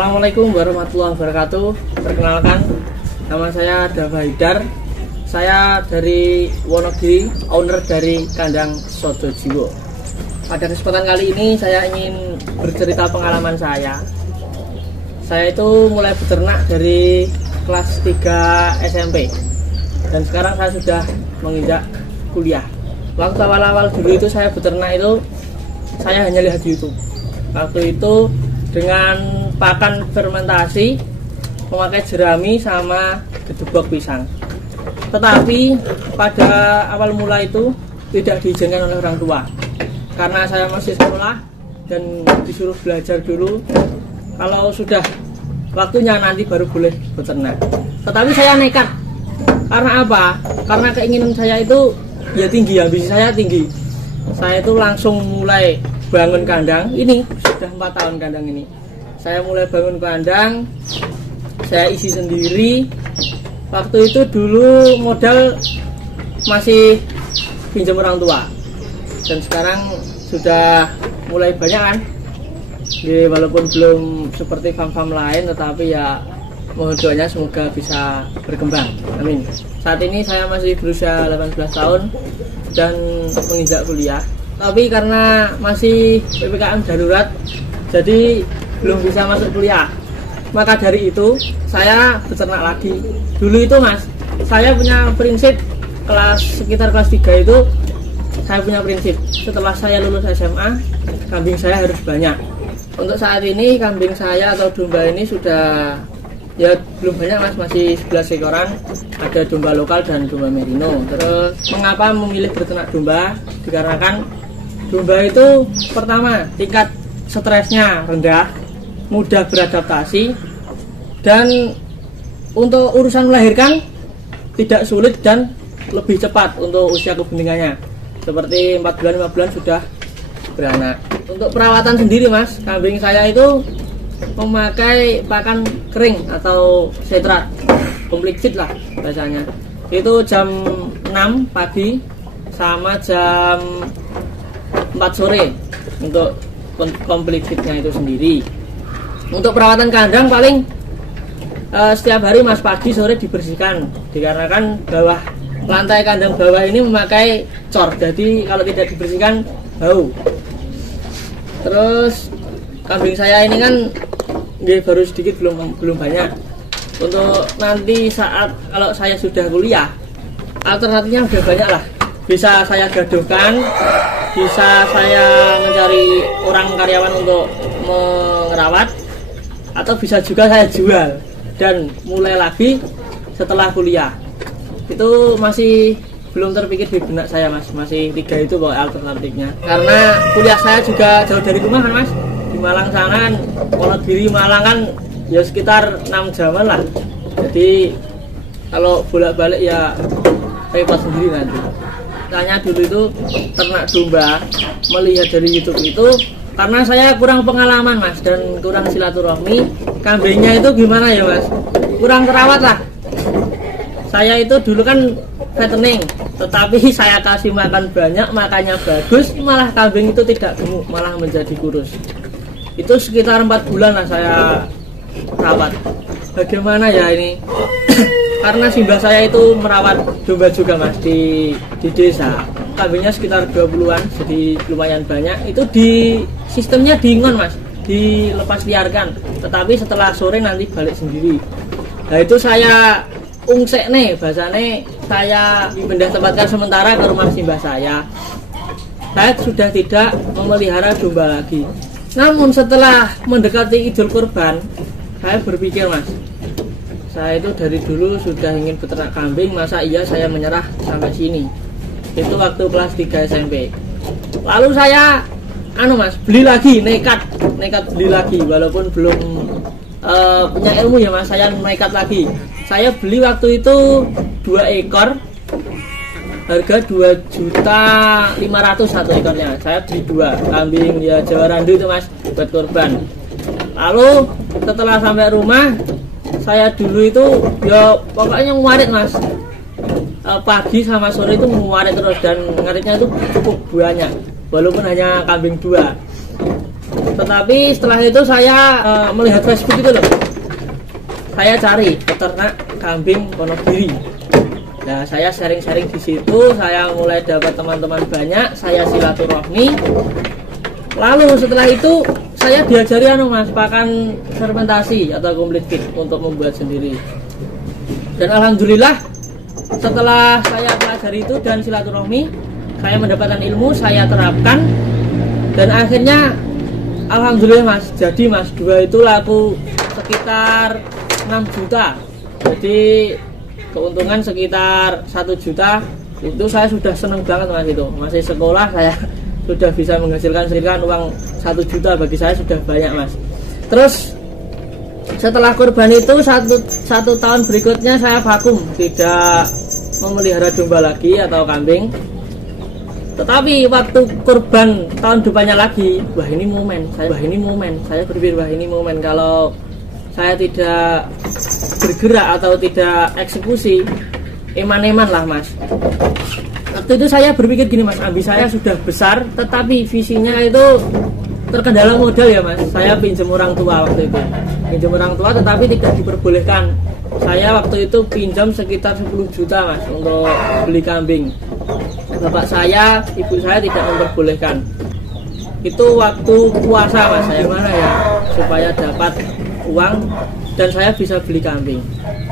Assalamualaikum warahmatullahi wabarakatuh. Perkenalkan, nama saya Dava Hidar. Saya dari Wonogiri, owner dari kandang Sojo Jiwo. Pada kesempatan kali ini saya ingin bercerita pengalaman saya. Saya itu mulai beternak dari kelas 3 SMP dan sekarang saya sudah menginjak kuliah. Waktu awal-awal dulu itu saya beternak itu saya hanya lihat di YouTube. Waktu itu dengan pakan fermentasi memakai jerami sama gedebok pisang. Tetapi pada awal mula itu tidak diizinkan oleh orang tua karena saya masih sekolah dan disuruh belajar dulu. Kalau sudah waktunya nanti baru boleh beternak. Tetapi saya nekat. Karena apa? Karena keinginan saya itu ya tinggi, ambisi saya tinggi. Saya itu langsung mulai bangun kandang. Ini sudah 4 tahun kandang ini. Saya mulai bangun kandang, saya isi sendiri. Waktu itu dulu modal masih pinjam orang tua. Dan sekarang sudah mulai banyak kan. Jadi, walaupun belum seperti farm-farm lain, tetapi ya mohon doanya semoga bisa berkembang. Amin. Saat ini saya masih berusia 18 tahun dan menginjak kuliah. Tapi karena masih PPKM darurat, jadi belum bisa masuk kuliah. Maka dari itu saya beternak lagi. Dulu itu mas, saya punya prinsip sekitar kelas 3 itu saya punya prinsip. Setelah saya lulus SMA, kambing saya harus banyak. Untuk saat ini kambing saya atau domba ini sudah ya belum banyak mas, masih 11 ekoran. Ada domba lokal dan domba merino. Terus mengapa memilih beternak domba? Dikarenakan domba itu pertama tingkat stresnya rendah, mudah beradaptasi, dan untuk urusan melahirkan tidak sulit dan lebih cepat untuk usia kebeningannya. Seperti 4 bulan 5 bulan sudah beranak. Untuk perawatan sendiri mas, kambing saya itu memakai pakan kering atau setrat, complete feed lah biasanya. Itu jam 6 pagi sama jam 4 sore untuk complete feednya itu sendiri. Untuk perawatan kandang paling setiap hari mas, pagi sore dibersihkan, dikarenakan bawah lantai kandang bawah ini memakai cor, jadi kalau tidak dibersihkan bau. Terus kambing saya ini kan baru sedikit, belum banyak. Untuk nanti saat kalau saya sudah kuliah, alternatifnya udah banyak lah. Bisa saya gaduhkan, bisa saya mencari orang karyawan untuk merawat, atau bisa juga saya jual dan mulai lagi setelah kuliah. Itu masih belum terpikir di benak saya mas, masih 3 itu bahwa alternatifnya. Karena kuliah saya juga jauh dari rumah kan mas, di Malang sana kan, Wonogiri Malang kan ya sekitar 6 jaman lah. Jadi kalau bolak-balik ya repot sendiri nanti. Tanya dulu itu ternak domba, melihat dari YouTube itu karena saya kurang pengalaman mas dan kurang silaturahmi. Kambingnya itu gimana ya mas, kurang terawat lah. Saya itu dulu kan fattening, tetapi saya kasih makan banyak, makannya bagus, malah kambing itu tidak gemuk, malah menjadi kurus. Itu sekitar 4 bulan lah saya rawat. Bagaimana ya ini? Karena simbah saya itu merawat domba juga mas di desa. Kambingnya sekitar 20-an, jadi lumayan banyak. Itu di sistemnya diingon mas, dilepas liarkan. Tetapi setelah sore nanti balik sendiri. Nah itu saya ungsek nih, bahasanya saya pindah tempatkan sementara ke rumah simbah saya. Saya sudah tidak memelihara domba lagi. Namun setelah mendekati Idul Kurban, saya berpikir mas, saya itu dari dulu sudah ingin beternak kambing, masa iya saya menyerah sampai sini. Itu waktu kelas 3 SMP. Lalu saya mas beli lagi, nekat beli lagi, walaupun belum punya ilmu ya mas, saya nekat lagi. Saya beli waktu itu 2 ekor, harga 2.500.000 satu ekornya. Saya beli 2 kambing ya Jawa Randu itu mas, buat korban. Lalu setelah sampai rumah, saya dulu itu ya pokoknya nguarit mas, pagi sama sore itu nguarit terus, dan ngaritnya itu cukup banyak walaupun hanya kambing 2. Tetapi setelah itu saya melihat Facebook itu loh, saya cari peternak kambing Wonogiri. Nah, saya sharing-sharing di situ, saya mulai dapat teman-teman banyak, saya silaturahmi. Lalu setelah itu saya diajari mas, pakan fermentasi atau complete kit untuk membuat sendiri. Dan alhamdulillah setelah saya pelajari itu dan silaturahmi, saya mendapatkan ilmu, saya terapkan, dan akhirnya alhamdulillah mas, jadi mas 2 itu laku sekitar 6 juta. Jadi keuntungan sekitar 1 juta. Itu saya sudah seneng banget mas, itu masih sekolah saya sudah bisa menghasilkan uang 1 juta, bagi saya sudah banyak mas. Terus setelah kurban itu satu tahun berikutnya saya vakum, tidak memelihara domba lagi atau kambing. Tetapi waktu kurban tahun depannya lagi, wah ini momen, saya berpikir wah ini momen, kalau saya tidak bergerak atau tidak eksekusi, eman-eman lah mas. Waktu itu saya berpikir gini mas, ambisi saya sudah besar, tetapi visinya itu terkendala modal ya mas. Saya pinjam orang tua waktu itu, tetapi tidak diperbolehkan. Saya waktu itu pinjam sekitar 10 juta mas untuk beli kambing. Bapak saya, ibu saya tidak memperbolehkan. Itu waktu puasa mas, saya mana ya supaya dapat uang dan saya bisa beli kambing.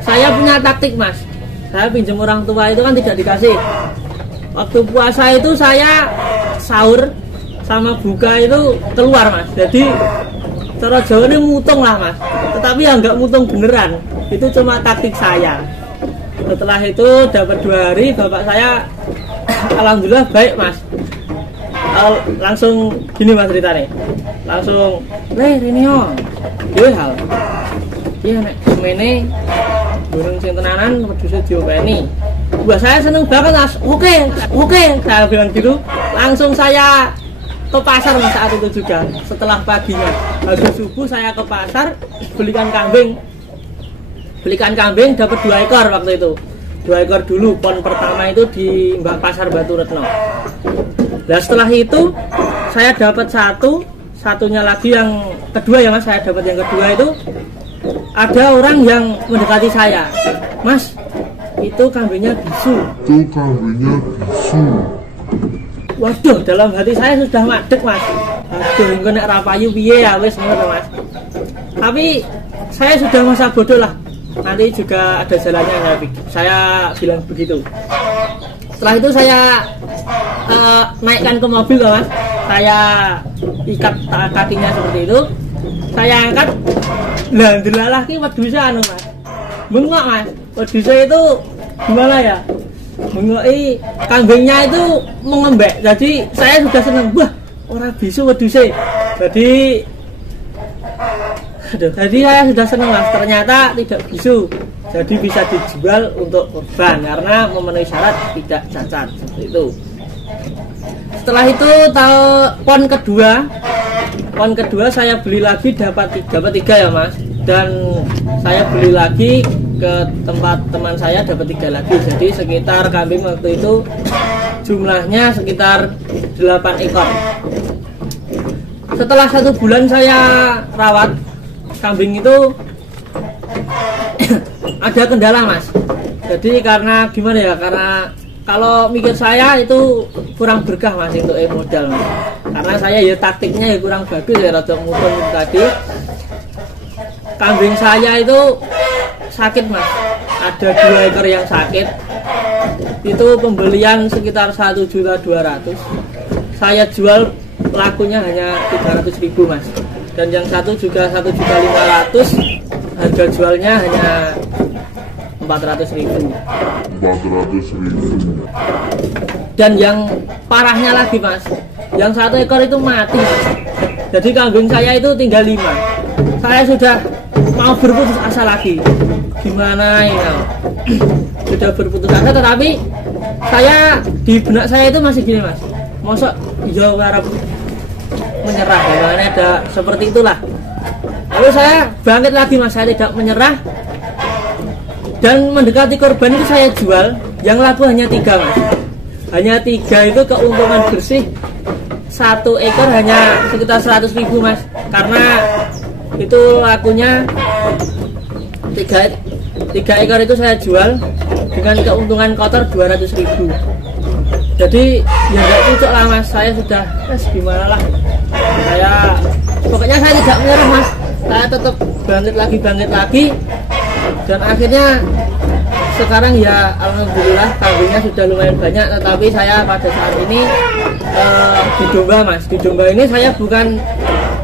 Saya punya taktik mas, saya pinjam orang tua itu kan tidak dikasih. Waktu puasa itu saya sahur sama buka itu keluar mas, jadi cara Jawa ini mutung lah mas, tetapi ya nggak mutung beneran, itu cuma taktik saya. Setelah itu dapat 2 hari, bapak saya alhamdulillah baik mas, langsung gini mas ceritanya, langsung Rinio iya hal iya nek semene gunung sing tenanan wedhuse diopeni. Wah saya seneng banget mas, oke saya bilang gitu. Langsung saya ke pasar mas saat itu juga, setelah paginya habis subuh saya ke pasar belikan kambing dapat 2 ekor waktu itu. 2 ekor dulu, pon pertama itu di Mbak Pasar Batu Retno. Nah setelah itu saya dapat satunya lagi, yang kedua ya mas, saya dapat yang kedua itu ada orang yang mendekati saya, mas itu kambingnya bisu. Waduh, dalam hati saya sudah madeg mas, aduh engko nek rapayu piye ya wis ngono mas. Tapi saya sudah masa bodoh lah, nanti juga ada jalannya, saya bilang begitu. Setelah itu saya naikkan ke mobil mas, saya ikat kakinya seperti itu, saya angkat. Nah delalah ki wedhuse anu mas, bengok mas, wedhuse itu gimana ya, bengoki kambingnya itu mengembek. Jadi saya sudah seneng, wah orang bisu wedhuse. Jadi saya sudah seneng mas, ternyata tidak bisu, jadi bisa dijual untuk kurban karena memenuhi syarat tidak cacat seperti itu. Setelah itu pon kedua saya beli lagi, dapat 3 ya mas, dan saya beli lagi ke tempat teman saya dapat 3 lagi. Jadi sekitar kambing waktu itu jumlahnya sekitar 8 ekor. Setelah 1 bulan saya rawat kambing itu ada kendala mas. Jadi karena gimana ya, karena kalau mikir saya itu kurang berkah mas untuk modal mas. Karena saya ya taktiknya ya kurang bagus ya, rada muton tadi. Kambing saya itu sakit mas, ada 2 ekor yang sakit. Itu pembelian sekitar 1.200.000. Saya jual lakunya hanya 300.000 mas. Dan yang satu juga 1.500.000, harga jualnya hanya 400.000. Dan yang parahnya lagi mas, yang 1 ekor itu mati mas. Jadi kambing saya itu tinggal 5. Saya sudah mau berputus asa lagi, gimana ya, sudah berputus asa, tetapi saya di benak saya itu masih gini mas, mosok hijau harap menyerah, gimana ada seperti itulah. Lalu saya bangkit lagi mas, saya tidak menyerah, dan mendekati korban itu saya jual. Yang laku hanya 3 mas, hanya 3 itu keuntungan bersih satu ekor hanya sekitar 100.000 Mas, karena itu lakunya tiga ekor itu saya jual dengan keuntungan kotor 200.000. Jadi ya nggak cocok lah Mas, saya sudah gimana lah, pokoknya saya tidak menyerah Mas, saya tetap bangkit lagi dan akhirnya sekarang ya alhamdulillah kambingnya sudah lumayan banyak. Tetapi saya pada saat ini di domba Mas, di domba ini saya bukan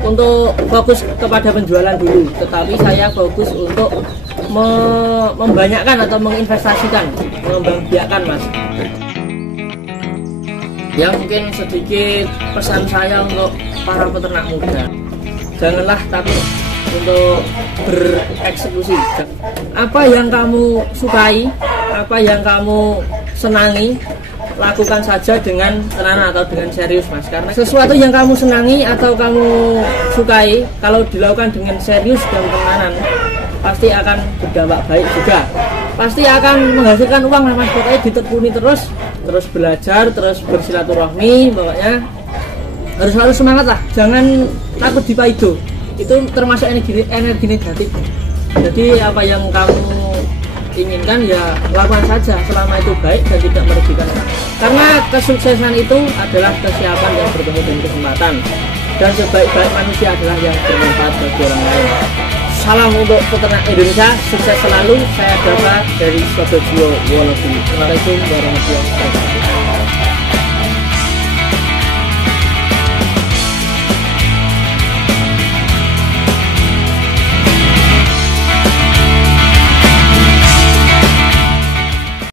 untuk fokus kepada penjualan dulu, tetapi saya fokus untuk membanyakkan atau menginvestasikan, mengembangbiakan Mas. Yang mungkin sedikit pesan saya untuk para peternak muda, janganlah takut untuk bereksekusi. Apa yang kamu sukai, apa yang kamu senangi, lakukan saja dengan tenang atau dengan serius Mas. Karena sesuatu yang kamu senangi atau kamu sukai, kalau dilakukan dengan serius dan tenanan, pasti akan berdampak baik juga. Pasti akan menghasilkan uang lah Mas. Pokoknya ditekuni terus belajar, terus bersilaturahmi, pokoknya harus semangat lah. Jangan takut dipaido. Itu termasuk energi negatif. Jadi apa yang kamu inginkan ya lakukan saja selama itu baik dan tidak merugikan. Karena kesuksesan itu adalah kesiapan yang bertemu dengan kesempatan, dan sebaik-baik manusia adalah yang bermanfaat bagi orang lain. Salam untuk peternak Indonesia, sukses selalu. Saya Dava dari Sodojiwo, Wonogiri. Assalamualaikum warahmatullahi wabarakatuh.